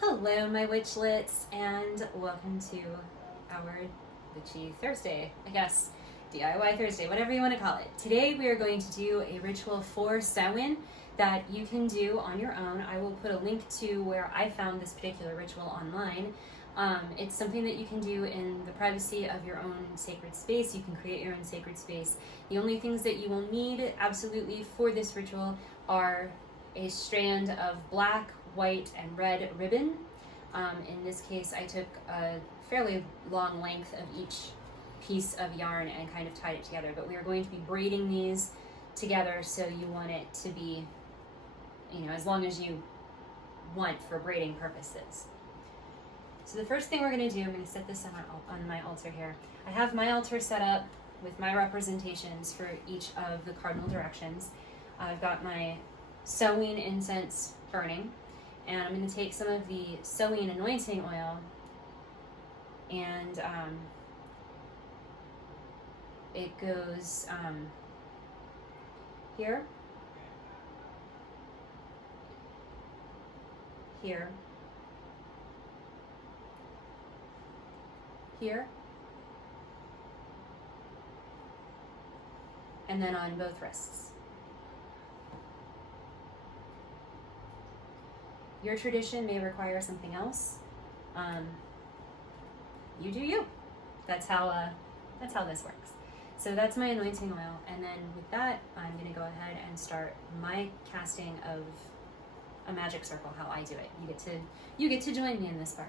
Hello, my witchlets, and welcome to our Witchy Thursday, I guess. DIY Thursday, whatever you want to call it. Today we are going to do a ritual for Samhain that you can do on your own. I will put a link to where I found this particular ritual online. It's something that you can do in the privacy of your own sacred space. You can create your own sacred space. The only things that you will need absolutely for this ritual are a strand of black, white, and red ribbon. In this case, I took a fairly long length of each piece of yarn and kind of tied it together, but we are going to be braiding these together, so you want it to be, as long as you want for braiding purposes. So the first thing we're going to do, I'm going to set this on my altar here. I have my altar set up with my representations for each of the cardinal directions. I've got my sewing incense burning, and I'm going to take some of the sewing anointing oil and it goes here, here, here, and then on both wrists. Your tradition may require something else. You do you. That's how this works. So that's my anointing oil, and then with that, I'm going to go ahead and start my casting of a magic circle. How I do it. You get to join me in this part.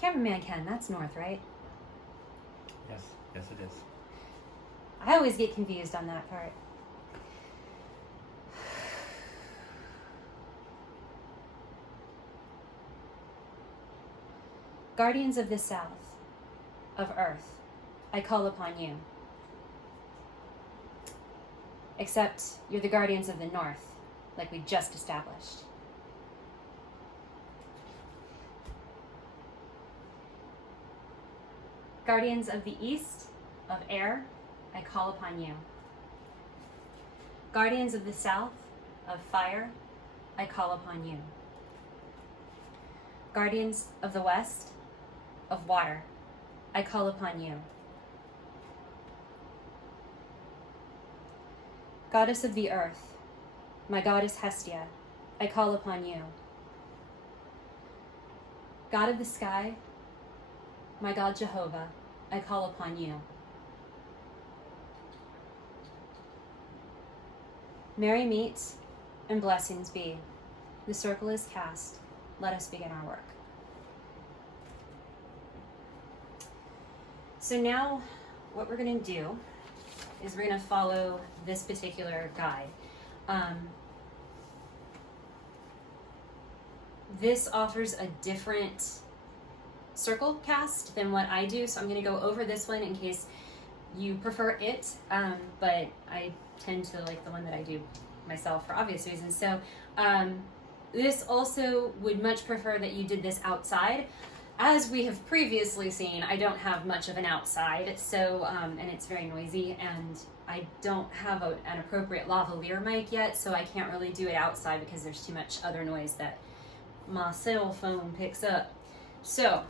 Cameraman Ken, that's north, right? Yes it is. I always get confused on that part. Guardians of the South, of Earth, I call upon you. Except you're the guardians of the North, like we just established. Guardians of the East, of air, I call upon you. Guardians of the South, of fire, I call upon you. Guardians of the West, of water, I call upon you. Goddess of the earth, my goddess Hestia, I call upon you. God of the sky, my God Jehovah, I call upon you. Merry meet and blessings be. The circle is cast. Let us begin our work. So now what we're going to do is we're going to follow this particular guide. This offers a different circle cast than what I do, so I'm going to go over this one in case you prefer it, but I tend to like the one that I do myself for obvious reasons. So this also would much prefer that you did this outside. As we have previously seen, I don't have much of an outside, so and it's very noisy, and I don't have an appropriate lavalier mic yet, so I can't really do it outside because there's too much other noise that my cell phone picks up. So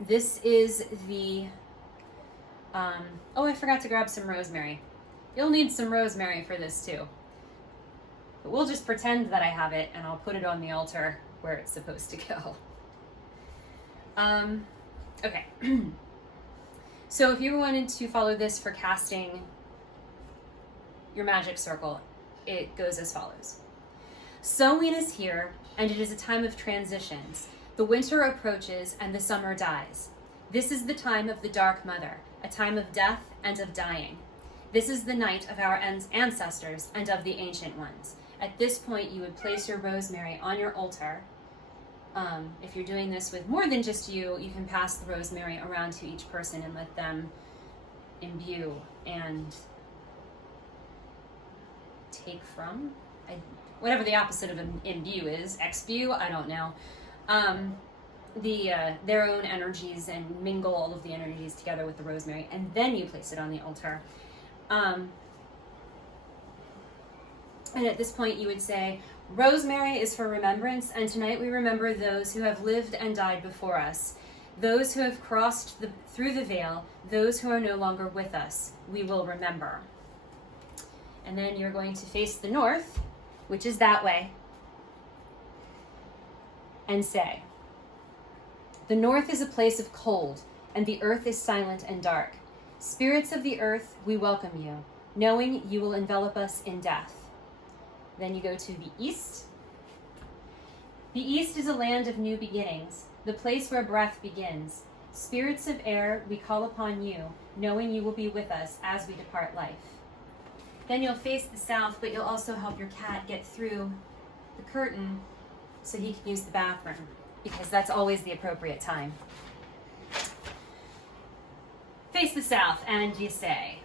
this is the oh, I forgot to grab some rosemary. You'll need some rosemary for this too, but we'll just pretend that I have it, and I'll put it on the altar where it's supposed to go. Okay. So if you wanted to follow this for casting your magic circle, it goes as follows. Samhain is here, and it is a time of transitions. The winter approaches and the summer dies. This is the time of the Dark Mother, a time of death and of dying. This is the night of our ancestors and of the ancient ones. At this point, you would place your rosemary on your altar. If you're doing this with more than just you, you can pass the rosemary around to each person and let them imbue and take from. Whatever the opposite of an imbue is, expue, I don't know. their own energies and mingle all of the energies together with the rosemary, and then you place it on the altar. And at this point you would say, rosemary is for remembrance, and tonight we remember those who have lived and died before us, those who have crossed through the veil, those who are no longer with us, we will remember. And then you're going to face the north, which is that way, and say, the north is a place of cold, and the earth is silent and dark. Spirits of the earth, we welcome you, knowing you will envelop us in death. Then you go to the east. The east is a land of new beginnings, the place where breath begins. Spirits of air, we call upon you, knowing you will be with us as we depart life. Then you'll face the south, but you'll also help your cat get through the curtain so he can use the bathroom, because that's always the appropriate time. Face the south, and you say,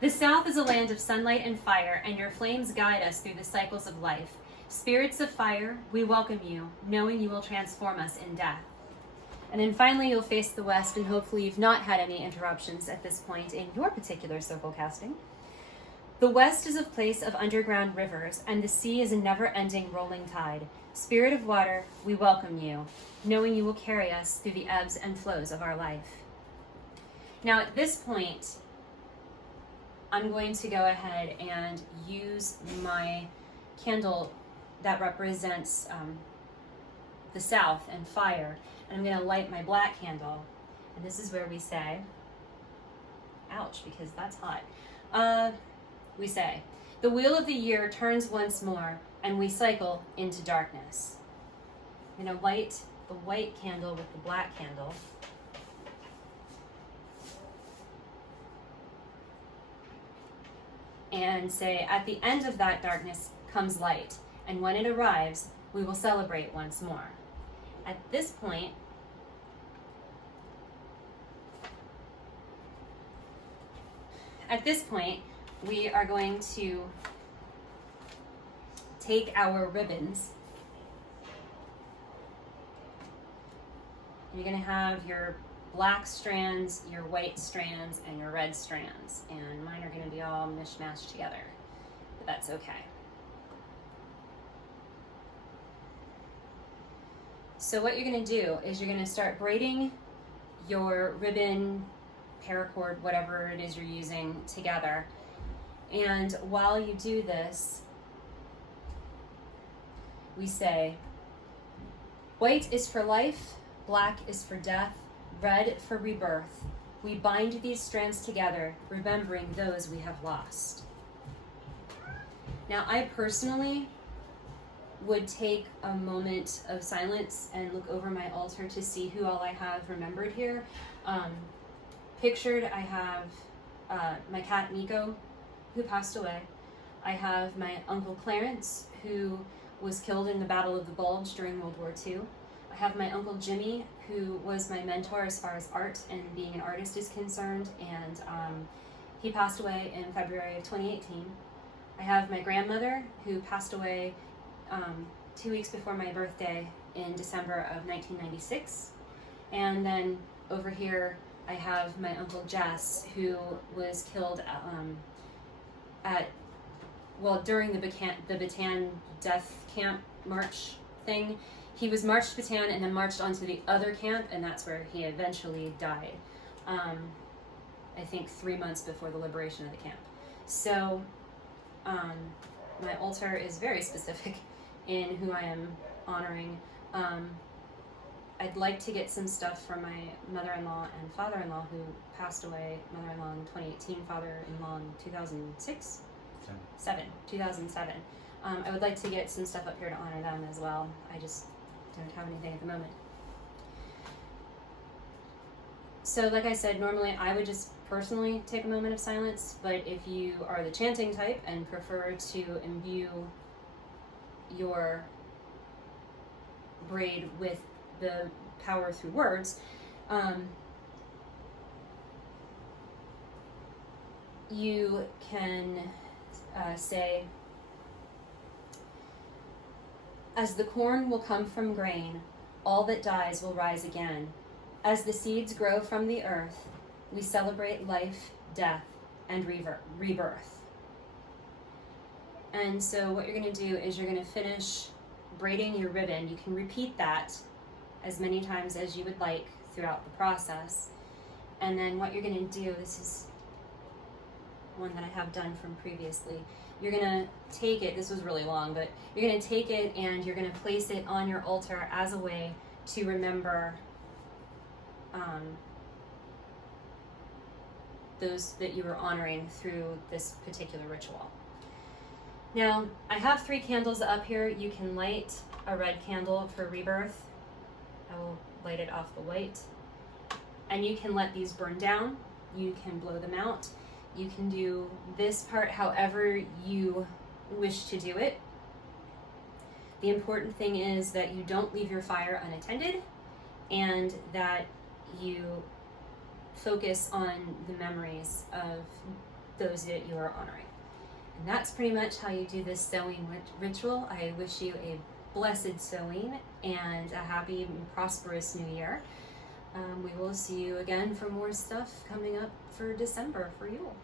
the south is a land of sunlight and fire, and your flames guide us through the cycles of life. Spirits of fire, we welcome you, knowing you will transform us in death. And then finally, you'll face the west, and hopefully you've not had any interruptions at this point in your particular circle casting. The west is a place of underground rivers, and the sea is a never-ending rolling tide. Spirit of water, we welcome you, knowing you will carry us through the ebbs and flows of our life. Now, at this point, I'm going to go ahead and use my candle that represents the south and fire, and I'm going to light my black candle. And this is where we say, ouch, because that's hot. We say, the wheel of the year turns once more, and we cycle into darkness. I'm going to light the white candle with the black candle. And say, at the end of that darkness comes light, and when it arrives, we will celebrate once more. At this point, we are going to take our ribbons. You're going to have your black strands, your white strands, and your red strands. And mine are going to be all mishmashed together, but that's okay. So what you're going to do is you're going to start braiding your ribbon, paracord, whatever it is you're using, together. And while you do this, we say, white is for life, black is for death, red for rebirth. We bind these strands together, remembering those we have lost. Now, I personally would take a moment of silence and look over my altar to see who all I have remembered here. Pictured, I have my cat Nico, who passed away. I have my Uncle Clarence, who was killed in the Battle of the Bulge during World War II. I have my Uncle Jimmy, who was my mentor as far as art and being an artist is concerned, and he passed away in February of 2018. I have my grandmother, who passed away 2 weeks before my birthday in December of 1996. And then over here, I have my Uncle Jess, who was killed during the Bataan death camp march thing. He was marched to Bataan and then marched onto the other camp, and that's where he eventually died. I think 3 months before the liberation of the camp. So my altar is very specific in who I am honoring. I'd like to get some stuff from my mother-in-law and father-in-law, who passed away, mother-in-law in 2018, father-in-law in 2006? 2007. I would like to get some stuff up here to honor them as well. I just don't have anything at the moment. So like I said, normally I would just personally take a moment of silence, but if you are the chanting type and prefer to imbue your braid with the power through words, you can say, as the corn will come from grain, All that dies will rise again. As the seeds grow from the earth, we celebrate life, death, and rebirth. And so what you're going to do is you're going to finish braiding your ribbon. You can repeat that as many times as you would like throughout the process. And then what you're going to do, this is one that I have done from previously. You're going to take it, this was really long, but you're going to take it and you're going to place it on your altar as a way to remember those that you were honoring through this particular ritual. Now, I have 3 candles up here. You can light a red candle for rebirth. I will light it off the white. And you can let these burn down. You can blow them out. You can do this part however you wish to do it. The important thing is that you don't leave your fire unattended and that you focus on the memories of those that you are honoring. And that's pretty much how you do this sewing ritual. I wish you a blessed sewing and a happy and prosperous new year. We will see you again for more stuff coming up for December for Yule.